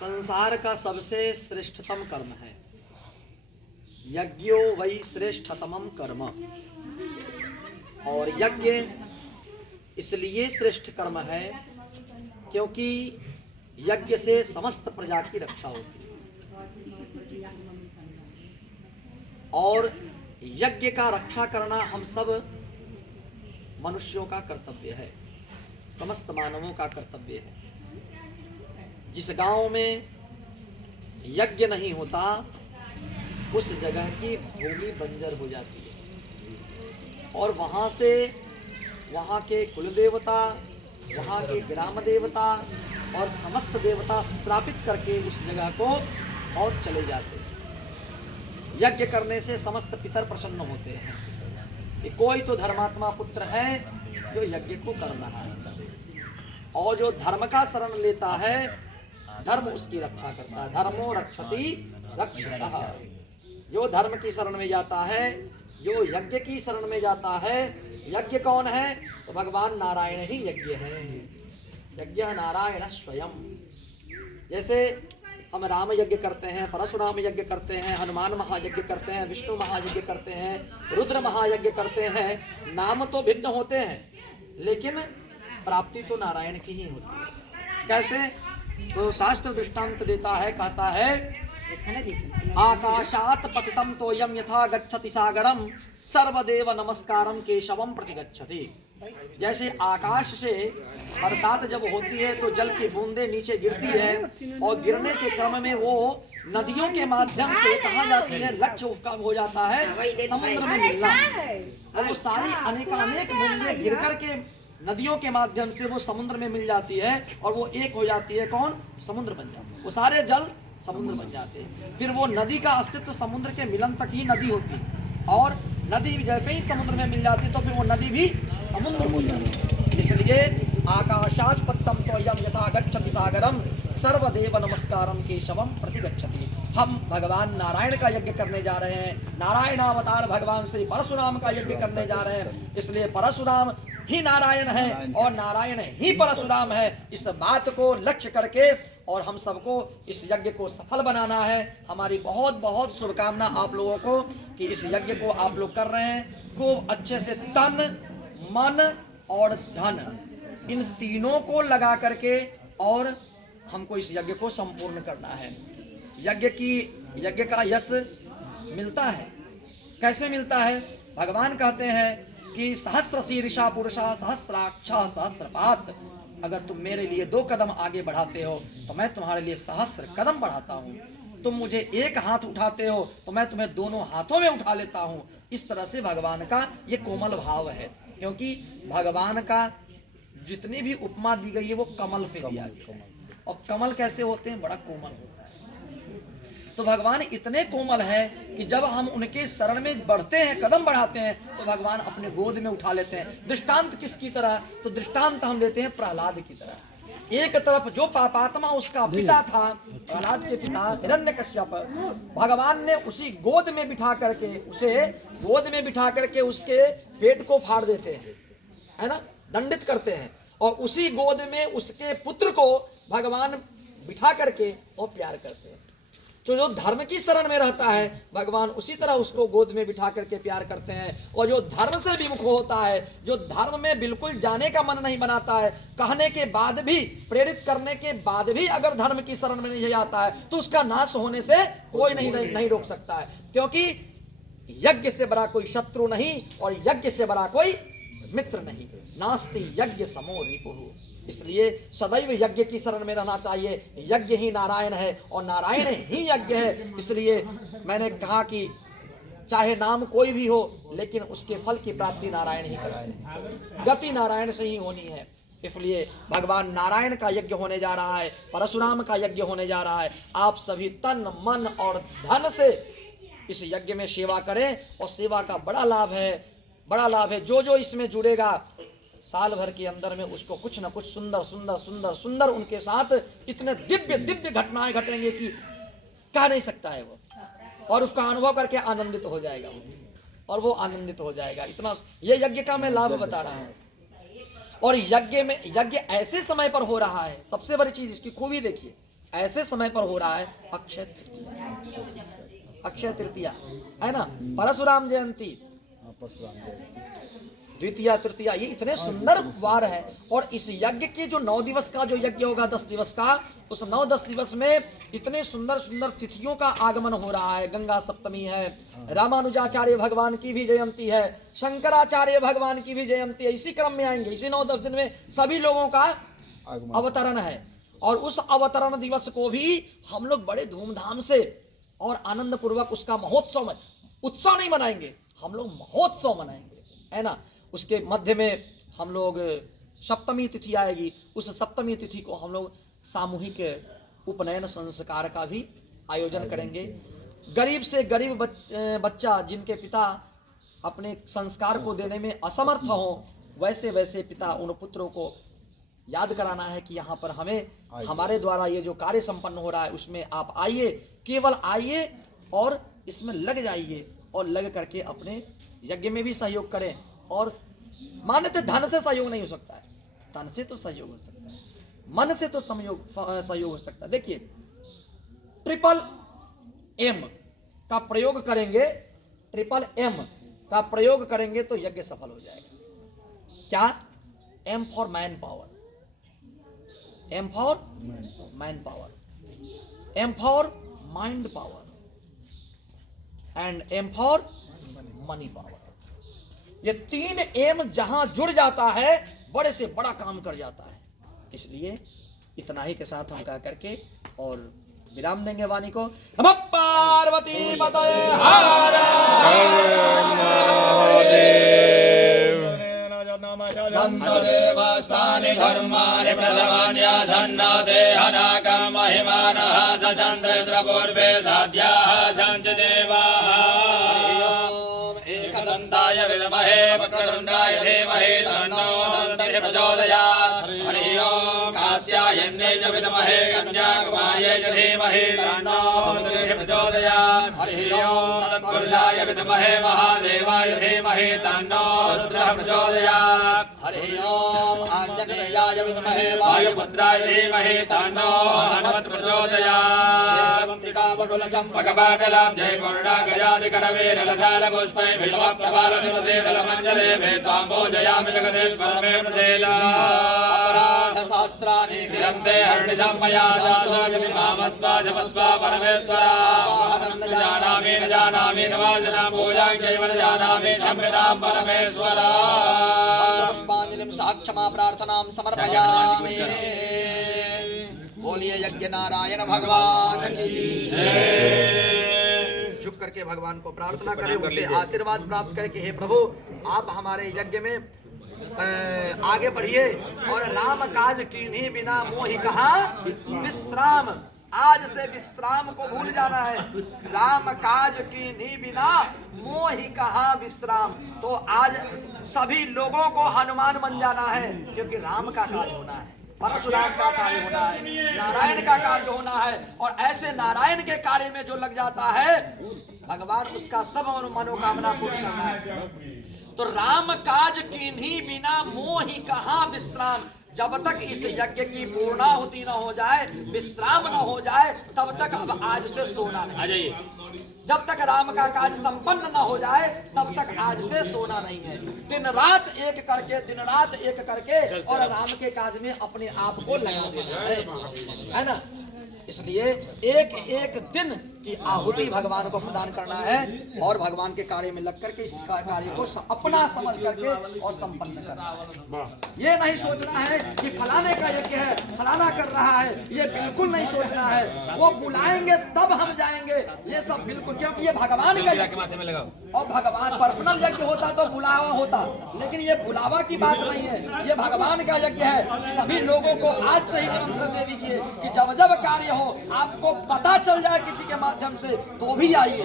संसार का सबसे श्रेष्ठतम कर्म है। यज्ञो वै श्रेष्ठतमम कर्म। और यज्ञ इसलिए श्रेष्ठ कर्म है क्योंकि यज्ञ से समस्त प्रजा की रक्षा होती है। और यज्ञ का रक्षा करना हम सब मनुष्यों का कर्तव्य है, समस्त मानवों का कर्तव्य है। जिस गांव में यज्ञ नहीं होता उस जगह की भूमि बंजर हो जाती है और वहां से वहां के कुल देवता, वहां के ग्राम देवता और समस्त देवता श्रापित करके उस जगह को और चले जाते हैं। यज्ञ करने से समस्त पितर प्रसन्न होते हैं कि कोई तो धर्मात्मा पुत्र है जो यज्ञ को कर रहा है। और जो धर्म का शरण लेता है धर्म उसकी रक्षा करता है। धर्मो रक्षति रक्षतः। जो धर्म की शरण में जाता है, जो यज्ञ की शरण में जाता है, यज्ञ कौन है? तो भगवान नारायण ही यज्ञ है। यज्ञ नारायण स्वयं। जैसे हम राम यज्ञ करते हैं, परशुराम यज्ञ करते हैं, हनुमान महायज्ञ करते हैं, विष्णु महायज्ञ करते हैं, रुद्र महायज्ञ करते हैं। नाम तो भिन्न होते हैं लेकिन प्राप्ति तो नारायण की ही होती है। कैसे? तो शास्त्र दृष्टांत देता है, कहता है आकाशात पतितम तोयम यथा गच्छति सागरम सर्वदेव नमस्कारम केशवम प्रतिगच्छति। जैसे आकाश से बरसात जब होती है तो जल की बूंदें नीचे गिरती है और गिरने के क्रम में वो नदियों के माध्यम से कहाँ जाती है? लक्ष्य उसका हो जाता है समुद्र में मिलना। और वो सारी अनेकानेक बूंदें गिर करके नदियों के माध्यम से वो समुद्र में मिल जाती है और वो एक हो जाती है। कौन? समुद्र बन जाता है। वो सारे जल समुद्र बन जाते हैं। फिर वो नदी का अस्तित्व समुद्र के मिलन तक ही नदी होती है और नदी जैसे ही समुद्र में मिल जाती है तो फिर वो नदी भी समुद्र हो जाती है। इसलिए आकाशात पत्तम तोयम यथा गच्छति सागरम सर्वदेव नमस्कारम केशवम प्रतिगच्छति। हम भगवान नारायण का यज्ञ करने जा रहे हैं। नारायण अवतार भगवान श्री परशुराम का यज्ञ करने जा रहे हैं। इसलिए परशुराम ही नारायण है और नारायण ही परशुराम है। इस बात को लक्ष्य करके और हम सबको इस यज्ञ को सफल बनाना है। हमारी बहुत बहुत शुभकामना आप लोगों को कि इस यज्ञ को आप लोग कर रहे हैं खूब अच्छे से। तन, मन और धन इन तीनों को लगा करके और हमको इस यज्ञ को संपूर्ण करना है। यज्ञ का यश मिलता है। कैसे मिलता है? भगवान कहते हैं कि सहस्र शीर्षा पुरुषा सहस्राक्षा सहस्रपात। अगर तुम मेरे लिए 2 कदम आगे बढ़ाते हो तो मैं तुम्हारे लिए सहस्र कदम बढ़ाता हूँ। तुम मुझे एक हाथ उठाते हो तो मैं तुम्हें दोनों हाथों में उठा लेता हूँ। इस तरह से भगवान का ये कोमल भाव है क्योंकि भगवान का जितनी भी उपमा दी गई है वो कमल से दिया गया है। और कमल कैसे होते हैं? बड़ा कोमल होता है। तो भगवान इतने कोमल है कि जब हम उनके शरण में बढ़ते हैं, कदम बढ़ाते हैं तो भगवान अपने गोद में उठा लेते हैं। दृष्टांत किसकी तरह? तो दृष्टांत हम लेते हैं प्रहलाद की तरह। एक तरफ जो पापात्मा उसका पिता था, प्रहलाद के पिता हिरण्यकश्यप, भगवान ने उसी गोद में बिठा करके उसके पेट को फाड़ देते हैं, है ना, दंडित करते हैं। और उसी गोद में उसके पुत्र को भगवान बिठा करके और प्यार करते हैं। तो जो धर्म की शरण में रहता है भगवान उसी तरह उसको गोद में बिठा करके प्यार करते हैं। और जो धर्म से विमुख होता है, जो धर्म में बिल्कुल जाने का मन नहीं बनाता है, कहने के बाद भी, प्रेरित करने के बाद भी अगर धर्म की शरण में नहीं जाता है तो उसका नाश होने से कोई नहीं रोक सकता है। क्योंकि यज्ञ से बड़ा कोई शत्रु नहीं और यज्ञ से बड़ा कोई मित्र नहीं। नास्ति यज्ञ समो रिपुः। इसलिए सदैव यज्ञ की शरण में रहना चाहिए। यज्ञ ही नारायण है और नारायण ही यज्ञ है। इसलिए मैंने कहा कि चाहे नाम कोई भी हो लेकिन उसके फल की प्राप्ति नारायण ही कराए, गति नारायण से ही होनी है। इसलिए भगवान नारायण का यज्ञ होने जा रहा है, परशुराम का यज्ञ होने जा रहा है। आप सभी तन, मन और धन से इस यज्ञ में सेवा करें और सेवा का बड़ा लाभ है। जो इसमें जुड़ेगा साल भर के अंदर में उसको कुछ न कुछ सुंदर उनके साथ इतने दिव्य घटनाएं घटेंगे कि कह नहीं सकता है वो। और उसका अनुभव करके आनंदित हो जाएगा वो, और वो आनंदित हो जाएगा। इतना ये यज्ञ का मैं लाभ बता रहा हूँ। और यज्ञ ऐसे समय पर हो रहा है। सबसे बड़ी चीज इसकी खूबी देखिए, ऐसे समय पर हो रहा है अक्षय तृतीया, अक्षय तृतीया है ना, परशुराम जयंती, द्वितीया तृतीया, ये इतने सुंदर वार है। और इस यज्ञ के जो 9 दिवस का जो यज्ञ होगा, 10 दिवस का, उस 9-10 दिवस में इतने सुंदर सुंदर तिथियों का आगमन हो रहा है। गंगा सप्तमी है, रामानुजाचार्य भगवान की भी जयंती है, शंकराचार्य भगवान की भी जयंती है। इसी क्रम में आएंगे, इसी 9-10 दिन में सभी लोगों का अवतरण है। और उस अवतरण दिवस को भी हम लोग बड़े धूमधाम से और आनंद पूर्वक उसका महोत्सव में, उत्सव नहीं मनाएंगे, हम लोग महोत्सव मनाएंगे, है ना। उसके मध्य में हम लोग सप्तमी तिथि आएगी, उस सप्तमी तिथि को हम लोग सामूहिक उपनयन संस्कार का भी आयोजन करेंगे। गरीब से गरीब बच्चा जिनके पिता अपने संस्कार को देने में असमर्थ हो, वैसे वैसे पिता उन पुत्रों को याद कराना है कि यहाँ पर हमें हमारे द्वारा ये जो कार्य संपन्न हो रहा है उसमें आप आइए, केवल आइए और इसमें लग जाइए, और लग करके अपने यज्ञ में भी सहयोग करें। और मान्यता धन से सहयोग नहीं हो सकता है, तन से तो सहयोग हो सकता है, मन से तो सहयोग हो सकता है। देखिए, ट्रिपल एम का प्रयोग करेंगे, ट्रिपल एम का प्रयोग करेंगे तो यज्ञ सफल हो जाएगा। क्या? M for man power, M for man power, M for mind power and M for money power. ये 3 एम जहां जुड़ जाता है, बड़े से बड़ा काम कर जाता है। इसलिए इतना ही के साथ हम कह करके और विराम देंगे वाणी को। नमः पार्वती पतये हर देवस्थानि धर्माणि प्रथमान्यासन्नदेहनाकं महिमानः सचन्द्रपूर्वे साध्याः सन्ति देवाः। एकदन्ताय विद्महे वक्रतुण्डाय धीमहि तन्नो दन्तिः प्रचोदयात्। हरिः ओम् कात्यायन्यै च विद्महे कन्याकुमार्यै च धीमहि तन्नो दन्तिः प्रचोदयात्। हरिः ओम् तत्पुरुषाय विद्महे महादेवाय धीमहि तन्नो रुद्रः प्रचोदयात्। हरिः ओम् आञ्जनेयाय विद्महे वायुपुत्राय धीमहि तन्नो हनुमत् प्रचोदयात्। सेवन्तिकावकुलचम्पकपाटलाब्धे पूर्णागजादिकरवीरलसालपुष्पै बिल्वप्रभारनिरसेदलमञ्जले वेदाम्बोजयामि जगदीश्वर मे प्रसीदा। अपराधसहस्राणि क्रियन्ते हर्निशम्मया दासोऽयमिमामत्वा जपस्वा परमेश्वरा। न जानामि न जानामि नवार्चनां पूजां चैव न जानामि क्षम्यतां परमेश्वरा। पुष्पाञ्जलिं साक्षमा प्रार्थनां समर्पयामि। बोलिए यज्ञ नारायण भगवान की जय। झुक करके भगवान को प्रार्थना करें, उनसे आशीर्वाद प्राप्त करें कि हे प्रभु, आप हमारे यज्ञ में आगे बढ़िए और राम काज कीन्ही बिना मोहि कहा विश्राम। आज से विश्राम को भूल जाना है। राम काज कीन्ही बिना मोहि कहा विश्राम। तो आज सभी लोगों को हनुमान बन जाना है, क्योंकि राम का काज होना है, परशुराम का कार्य होना है, नारायण का कार्य होना है। और ऐसे नारायण के कार्य में जो लग जाता है, भगवान उसका सब मनोकामना पूर्ण करना है। तो राम काज कीन्ही बिना मोहि कहाँ विश्राम। जब तक इस यज्ञ की पूर्णाहुति न हो जाए, विश्राम न हो जाए, तब तक अब आज से सोना नहीं। जब तक राम का काज संपन्न न हो जाए, तब तक आज से सोना नहीं है। दिन रात एक करके, दिन रात एक करके और राम के काज में अपने आप को लगा देना है ना। इसलिए एक एक दिन की आहुति भगवान को प्रदान करना है और भगवान के कार्य में लग करके इस कार्य को अपना समझ करके और संपन्न करना है। ये नहीं सोचना है कि फलाने का यज्ञ है, फलाना कर रहा है, ये बिल्कुल नहीं सोचना है। वो बुलाएंगे तब हम जाएंगे, ये सब बिल्कुल, क्योंकि ये भगवान का यज्ञ और भगवान पर्सनल यज्ञ होता तो बुलावा होता, लेकिन ये बुलावा की बात नहीं है, ये भगवान का यज्ञ है। सभी लोगों को आज से ही निमंत्रण दे दीजिए कि जब जब कार्य हो, आपको पता चल जाए किसी के माध्यम से, तो भी आइए।